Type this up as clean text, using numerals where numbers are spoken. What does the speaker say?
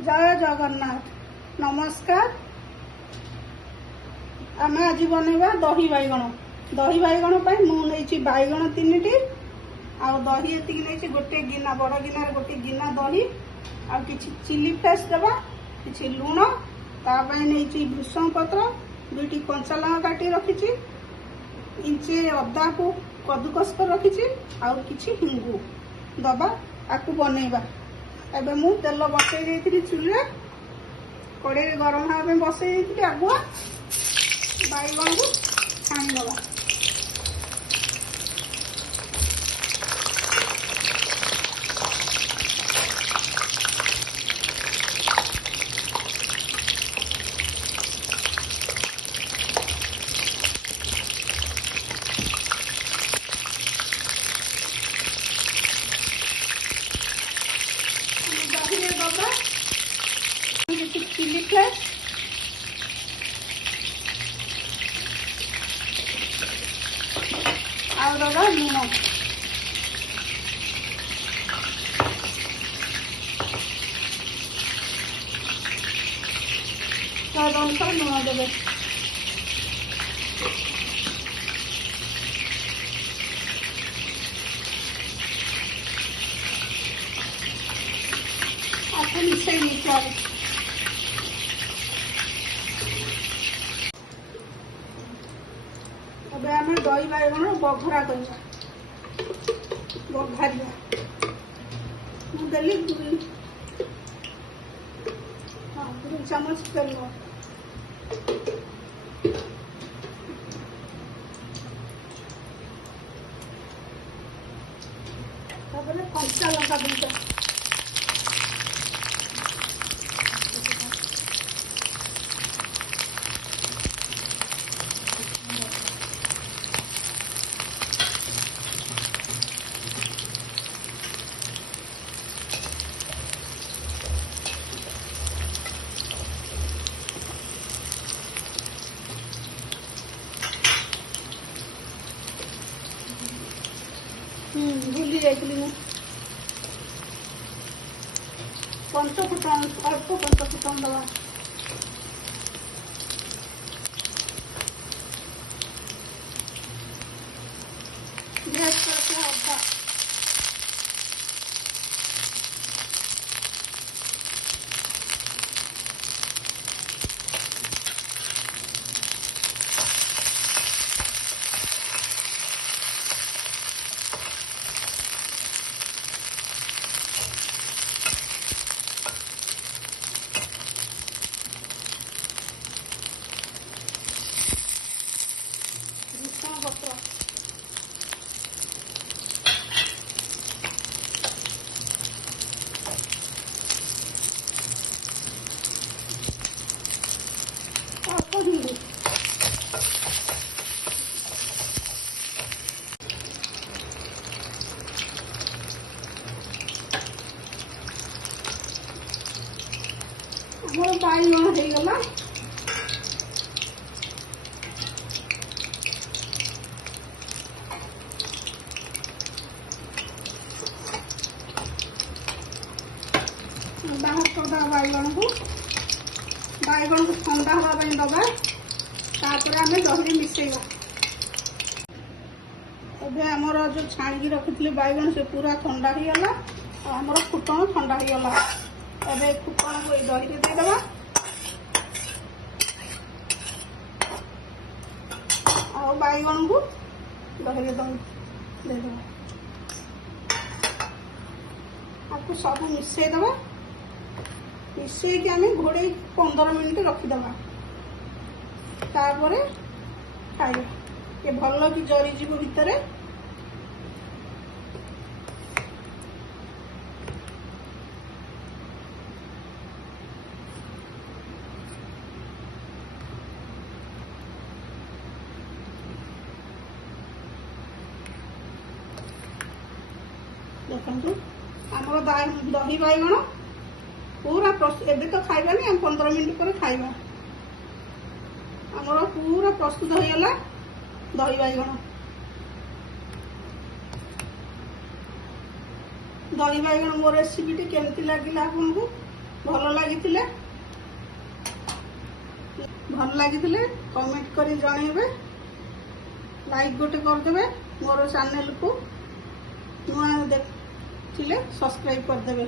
जय जगन्नाथ नमस्कार। आम आज बनवा दही बैगण। दही बैगण मुझे बैगण 3टी आ दही ये गोटे गिना बड़ गिना गोटे गिना दही आ कि चिली फ्लेक्स देवा कि लुण नहीं भृषंग पत्र 2टी कंचा लंका काटी रखी इंचे अदा को कदुकस कर रखी आउ कि हिंगू दबा आपको बनइबा। एबे मु तेल बसई देती चूल्हे कड़े गरम हाँ बसई देती आगुआ बैगण को छाणीदबा। चिली फ्लेक्स और दबा लुण स्वाद अनुसार लुण देवे। आपको मिसई नहीं आम दही बैगण बघरा करवा बघारिया मुझे 2 चामच तेल कंचा लंका 2टा भूली जाइली पंचफुटन अल्प पंचफुटन दवा गैस करके अदा पत्र हिंगू हमारे बैगण हो गला। बाहर करदा बैगण को ठंडा हाँवाई दबा तापर आम दही मिसेगा। एबे आमर जो छाणी रखी बैगण से पूरा ठंडा हो गला आमर फुटण ठंडा हो गला। एबे फुटण को दही में देदेबा आ बैगण को दही में देदेबा आपको सब मिसेदेबा। मिसेक आम घोड़े 15 मिनिट रखीदबा तापर खाइबा ये भल कि जरी जीव भितर। देखो आमर दही बैगण पूरा एबे तो खाइबानी हम 15 मिनिट पर खाइबा। आमर पूरा प्रस्तुत हो गला दही बैगण। दही बैगण मो रेसिपी केमती लगे आपको ଭଲ ଲାଗିଥିଲେ କମେଣ୍ଟ କରି ଜଣେଇବେ, ଲାଇକ୍ ଗୋଟେ କରିଦେବେ, ମୋର ଚ୍ୟାନେଲକୁ ନୂଆ ଦେଖିଲେ ସବସ୍କ୍ରାଇब କରିଦେବେ।